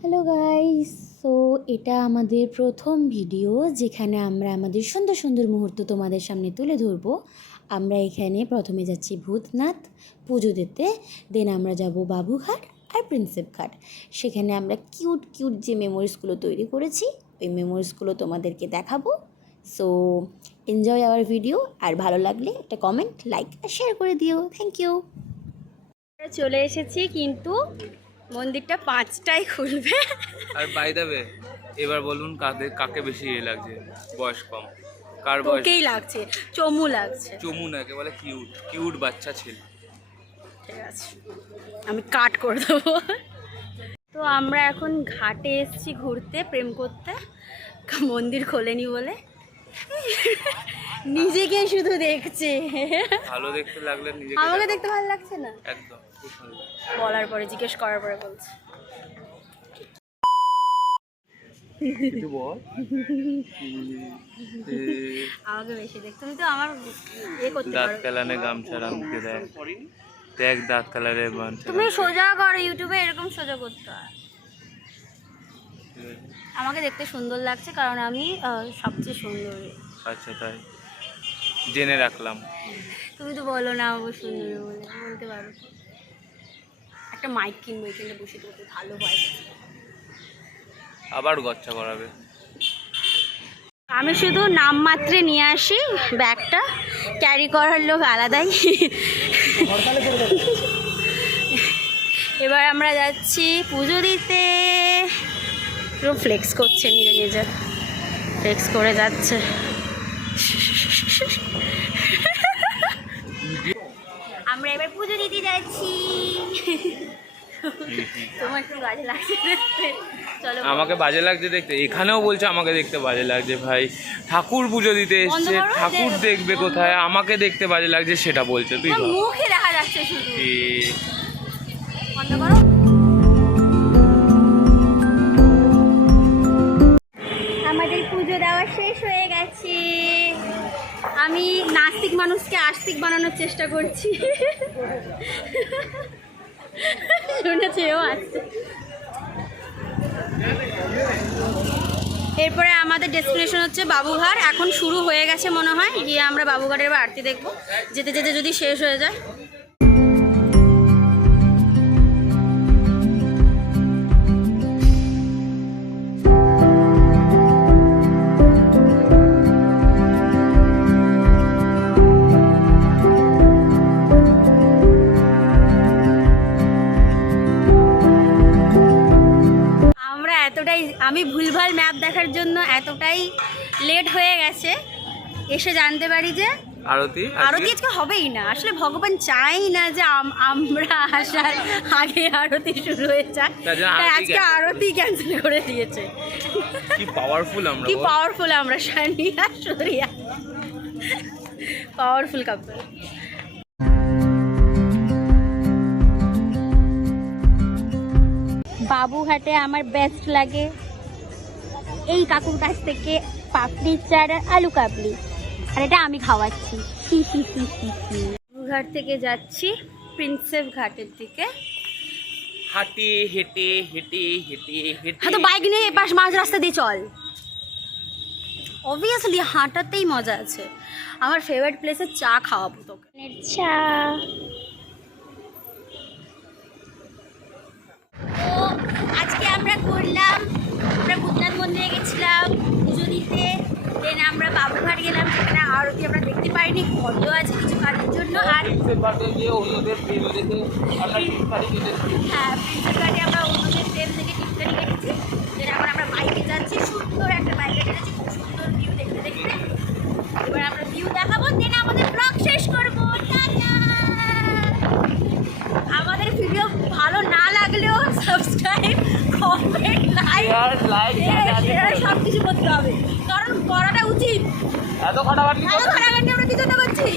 Hello guys, so এটা আমাদের প্রথম ভিডিও যেখানে আমরা আমাদের সুন্দর সুন্দর মুহূর্ত তোমাদের সামনে তুলে ধরবো। আমরা এখানে প্রথমে যাচ্ছি ভূতনাথ পুজো দিতে, দেন আমরা যাব বাবুঘাট আর প্রিন্সেপ ঘাট। সেখানে আমরা কিউট কিউট যে মেমোরিজগুলো তৈরি করেছি ওই মেমোরিজগুলো তোমাদেরকে দেখাবো। সো এনজয় আওয়ার ভিডিও, আর ভালো লাগলে একটা কমেন্ট, লাইক আর শেয়ার করে দিও। Thank you. চলে এসেছি, কিন্তু মন্দিরটা 5টায় খুলবে। আর বাই দ্য ওয়ে, এবার বলুন কাকে বেশি লাগছে? বয়স কম কার? বয়স ওকেই লাগছে, চমু লাগছে। চমু না, একেবারে কিউট কিউট বাচ্চা ছেলে। ঠিক আছে, আমি কাট করে দেবো। তো আমরা এখন ঘাটে এসেছি ঘুরতে, প্রেম করতে। মন্দির খোলেনি বলে নিজেকে শুধু দেখছে। ভালো দেখতে লাগলে নিজেকে আমাকে দেখো। দেখতে ভালো লাগছে না? একদম খুব ভালো লাগছে। বলার পরে, জিজ্ঞেস করার পরে বলছে। কিছু বল। আমাকে বেশি দেখ, তুমি তো আমার করতে দাঁত পারো। কালানে গামছা রামকে দেখ, দেখ দাঁত কালারে গামছা। তুমি সোজা করো, ইউটিউবে এরকম সোজা করতে হয়। আমাকে দেখতে সুন্দর লাগছে কারণ আমি সবচেয়ে সুন্দর। আচ্ছা, তাই জেনে রাখলাম। তুমি তো বলো না ও সুন্দর বলে, বলতে পারো। একটা মাইক কিনবো, এখানে বসে করতে ভালো হয়। আবার গচ্ছা করাবে। আমি শুধু নামমাত্রে নিয়ে আসি, ব্যাগটা ক্যারি করার লোক আলাদাই। এবার আমরা যাচ্ছি পুজো দিতে। পুরো ফ্লেক্স করছে, নিজে নিজে ফ্লেক্স করে যাচ্ছে। আমরা এবার পুজো দিতে যাচ্ছি। তোমার একটু বাজে লাগছে দেখতে। চলো। আমাকে বাজে লাগছে দেখতে? এখানেও বলছে আমাকে দেখতে বাজে লাগছে। ভাই, ঠাকুর পুজো দিতে এসছে, ঠাকুর দেখবে কোথায়? আমাকে দেখতে বাজে লাগছে সেটা বলছে। তুই মুখে দেখা যাচ্ছে শুধু। বন্ধ করো। আমাদের পুজো দেওয়া শেষ হয়ে গেছে। আমি নাস্তিক মানুষকে আস্তিক বানানোর চেষ্টা করছি। শুনেছেও আছে। এরপরে আমাদের ডেস্টিনেশন হচ্ছে বাবুঘাট। এখন শুরু হয়ে গেছে মনে হয়, গিয়ে আমরা বাবুঘাটের এবার আরতি দেখবো, যেতে যেতে যদি শেষ হয়ে যায়। আমি ভুলভাল ম্যাপ দেখার জন্য এতটাই লেট হয়ে গেছে, এসে জানতে পারি যে আরতি আজকে হবেই না। আসলে ভগবান চাই না যে আমরা আসার আগে আরতি শুরু হয়ে যায়, তাই আজকে আরতি ক্যান্সেল করে দিয়েছে। কি পাওয়ারফুল আমরা সানিয়া সরিয়া, পাওয়ারফুল কাপল। বাবুঘাটে আমার বেস্ট লাগে এই কাকুর কাছ থেকে পাপড়ি চাট আর আলু কাবলি, আর এটা আমি খাওয়াচ্ছি। বাবুঘাট থেকে যাচ্ছি প্রিন্সেপ ঘাটের দিকে, হাঁটি হেঁটে হেঁটে হেঁটে হেঁটে। হ্যাঁ, তো বাইক নিয়ে এপাশ মাঝ রাস্তা দিয়ে চল। অবভিয়াসলি হাঁটাতেই মজা আছে। আমার ফেভারিট প্লেসে চা খাওয়াবো তোকে। চা আজকে আমরা করলাম, আমরা ভূতনাথ মন্দিরে গেছিলাম পুজো দিতে, দেন আমরা বাবুঘাট গেলাম, সেখানে আরতি আমরা দেখতে পারিনি, বন্ধ আছে কিছু কাজের জন্য। আর হ্যাঁ, প্রিন্সেপ ঘাটে আমরা অন্যদের প্রেম থেকে টিপকারি কেটেছি। দেন এখন আমরা বাইকে যাচ্ছি, সুন্দর একটা বাইকে কেটেছি, খুব সুন্দর ভিউ দেখতে দেখতে। এবার আমরা ভিউ দেখাবো, দেন আমাদের ব্লগ শেষ করবো। টাটা। আমাদের ভিডিও ভালো না লাগলেও সাবস্ক্রাইব, কমেন্ট, লাইক সব কিছু করতে হবে, কারণ করাটা উচিত। এত খাটাখাটি আমরা কি জন্য করছি?